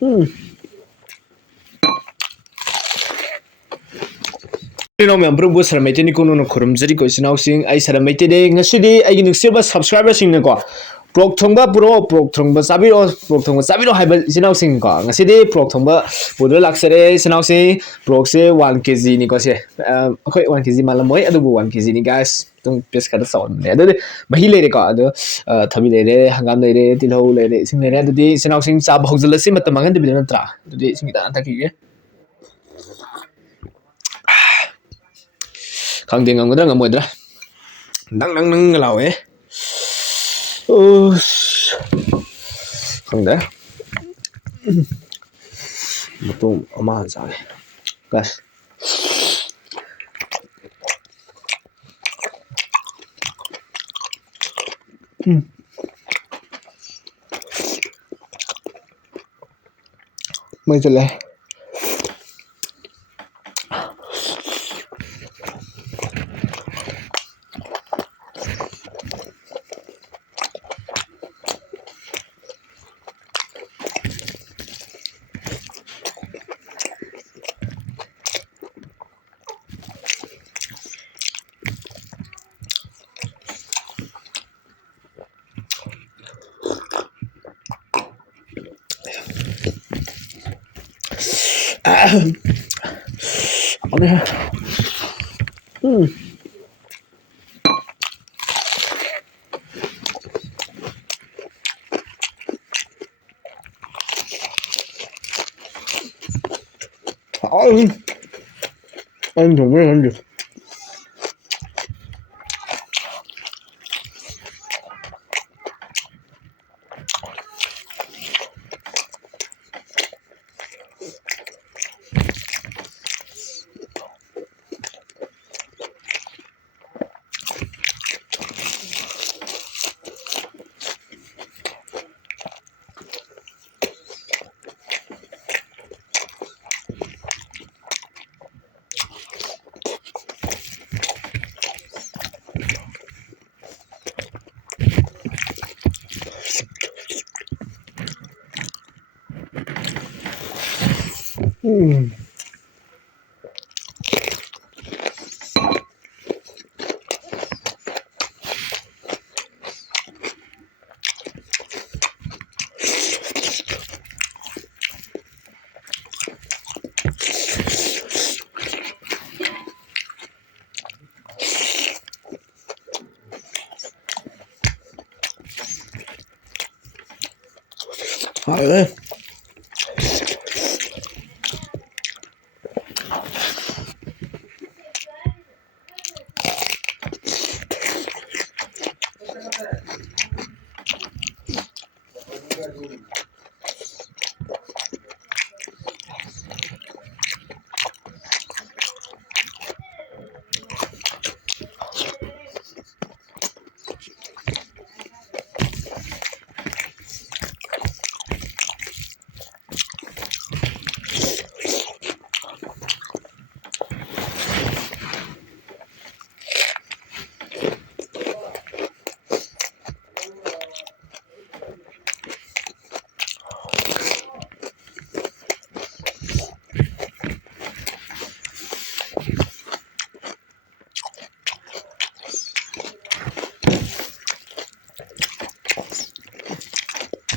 Ma'am Prabhu Saramete ni kuno kurum jari ko sinausin ai Saramete de ngasidi ai nuksirba subscriber sing ko prok thongba sabiro haiba sinausin ko ngasidi prok thongba pudra laksare sinausin prok se 1 kg ni ko se akhoi 1 kg malamoi adubu 1 kg ni guys tung pes kada sawn ne adu mahi lere ko adu thabi lere hangam lere tilhau lere sing lere adu di sinausin chab hojlasi matam mangan de bidana tra adu di sing da ta ki khangde ngamgadra ngamoidra nang nang nang lawe khangda mutum ama sale gas mai chale Aneh. Anh thử nghe anh được. Đấy.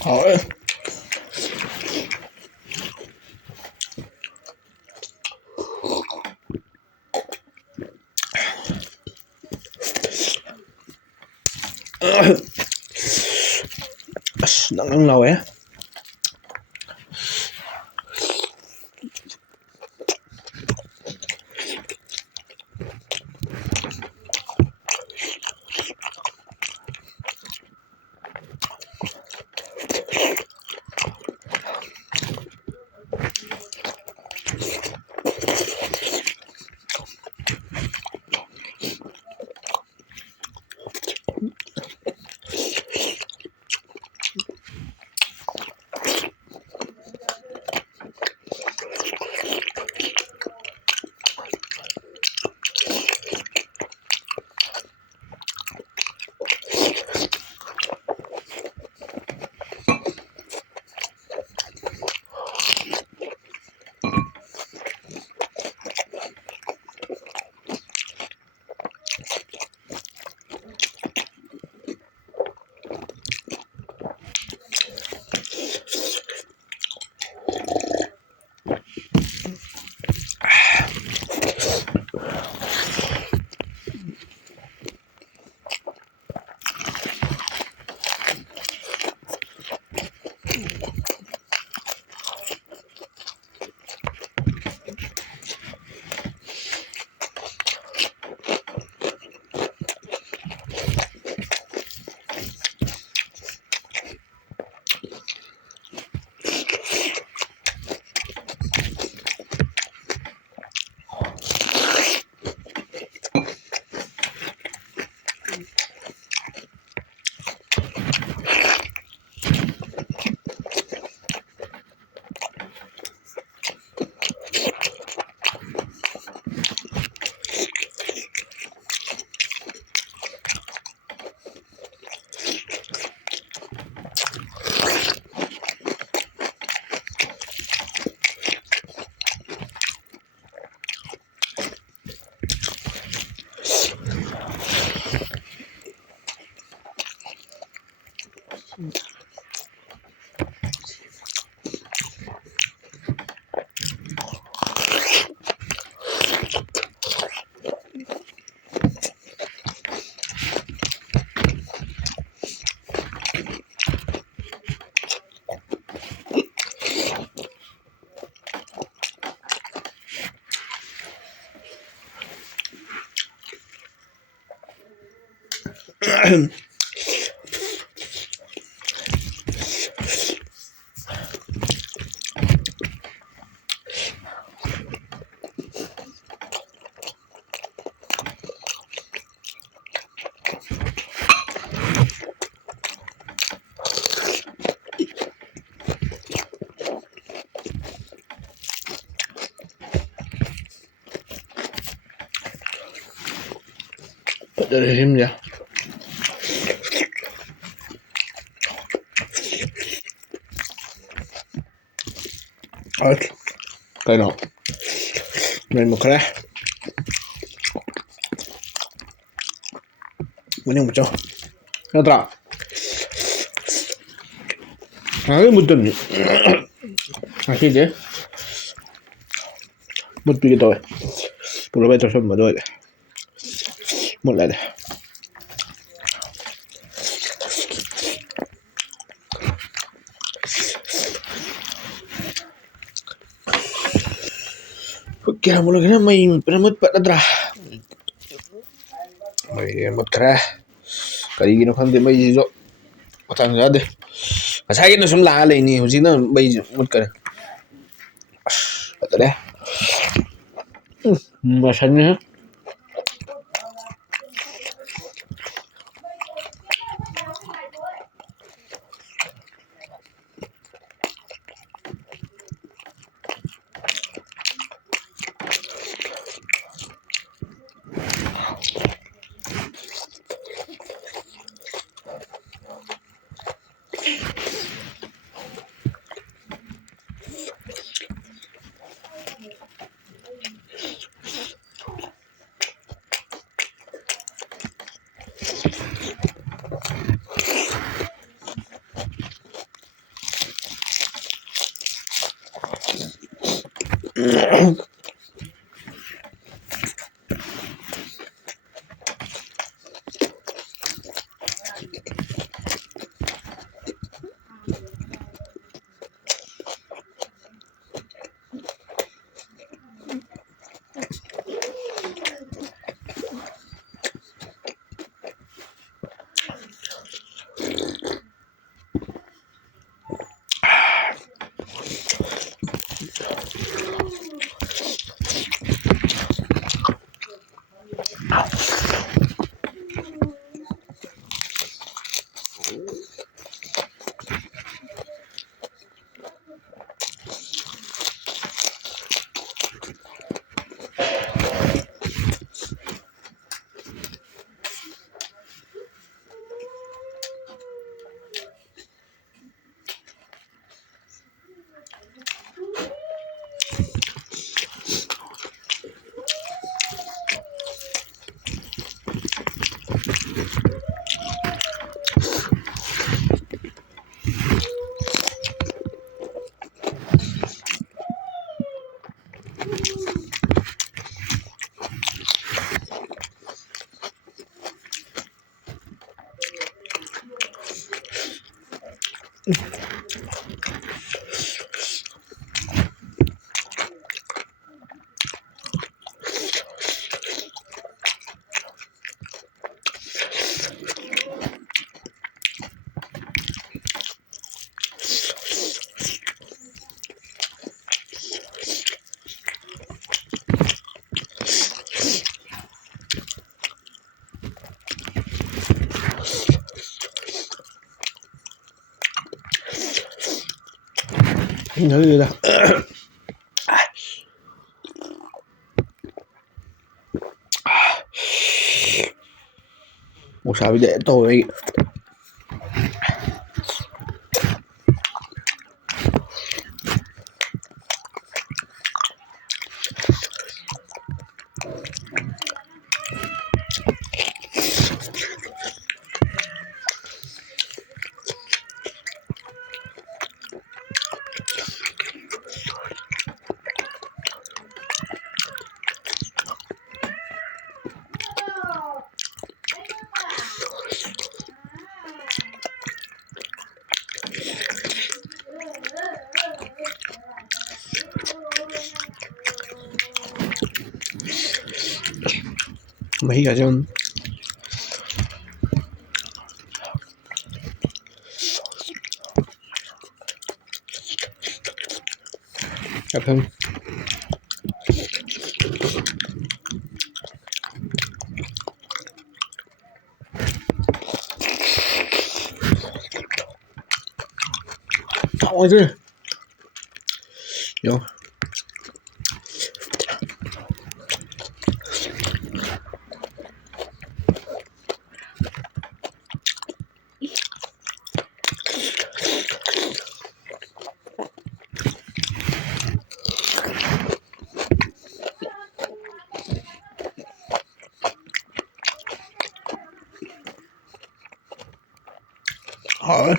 Hỏi. Đang lâu ấy. Dari sini ya. Cái nào mình một cái mình một chỗ nó tạo cái một tuần khi thế một tuần rồi bữa bây giờ xong mà rồi một lại này kaya mo lang na may pinamot pa na dra may mot kara kari gino kan de may jizo otang jade asai gino sum la lai ni huji na may mot kara pata de masan ne nhớ gì đâu một sao dễ tôi ꯃꯍꯤꯒꯁꯦ 약간 어제 요好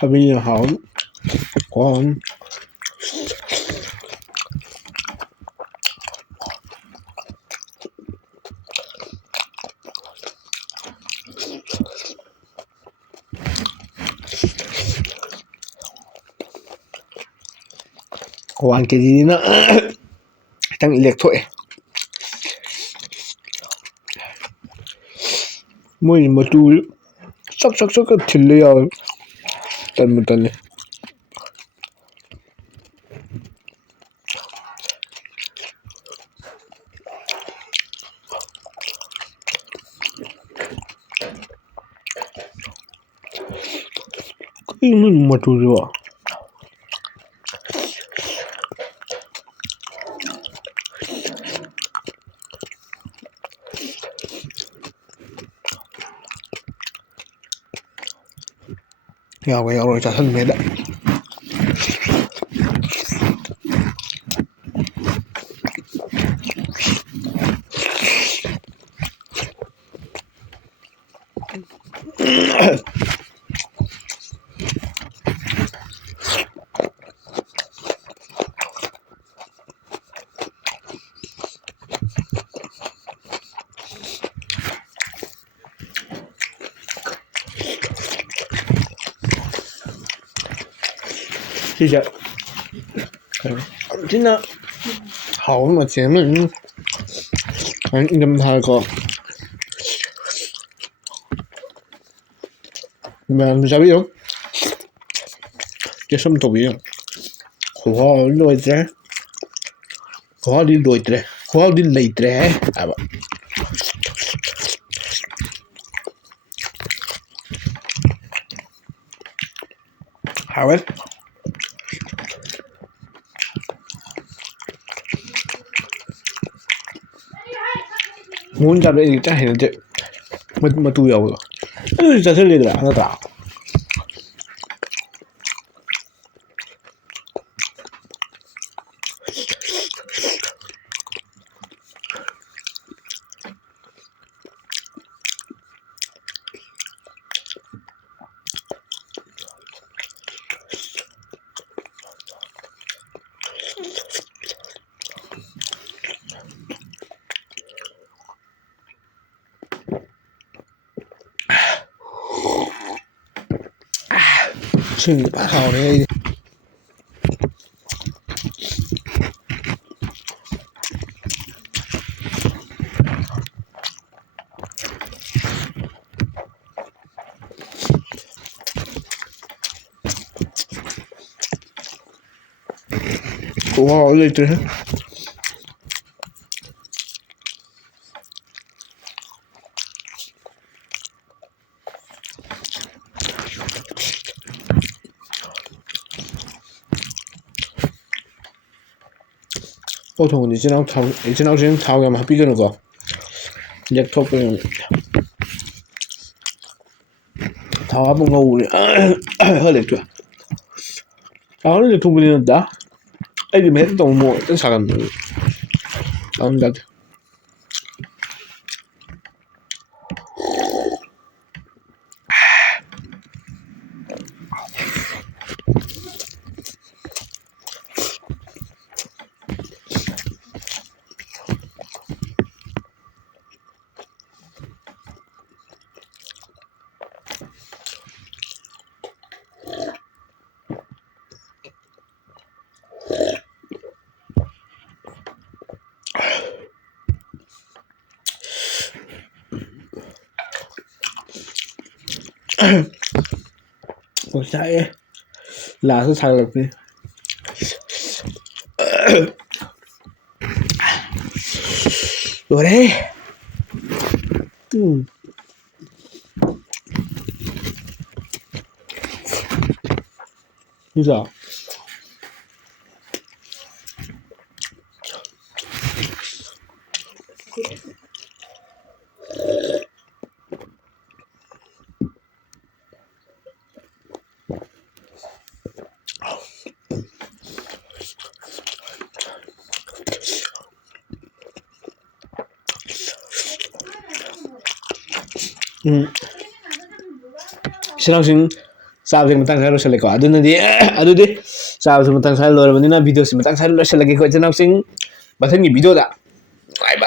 타빈이 하운 권 hoàn cái gì nữa đang liệt thôi mùi mà tu sắc cái thịt leo tần này cái mùi mà tu rồi rồi trả thân mệt đấy谢谢真的好嘛前面你拍个mà sao biết không cái sâm tàu biết không khó lôi tre khó đi lôi tre khó đi lấy tre à bà hào ấy muốn ra đây thì chắc là chứ mà tu dầu rồi ra thế này là nó tạo chừng bả hào này cũng hào lên chứ 보통 이진하고 지금 타고 가면 삐그는 거 랩톱은 다 와본 거 우리 hơi được đó là thông tin đã ấy thì mấy đồng mùa rất sao làm ông đã ꯉꯁꯥꯏ last ꯁꯥꯒꯠꯂꯛꯄꯅꯤ ꯂꯣꯏꯔꯦ 진짜 신앙심 싸우지 못한 사이로 설레고 아드는디 아드디 싸우지 못한 사이로 여러분이나 비디오스 못한 사이로 설레게 그 신앙심 마찬가지 비디오다 아이바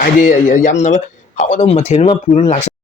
아이디 얌나 하고도 뭐 되는 막 부른 락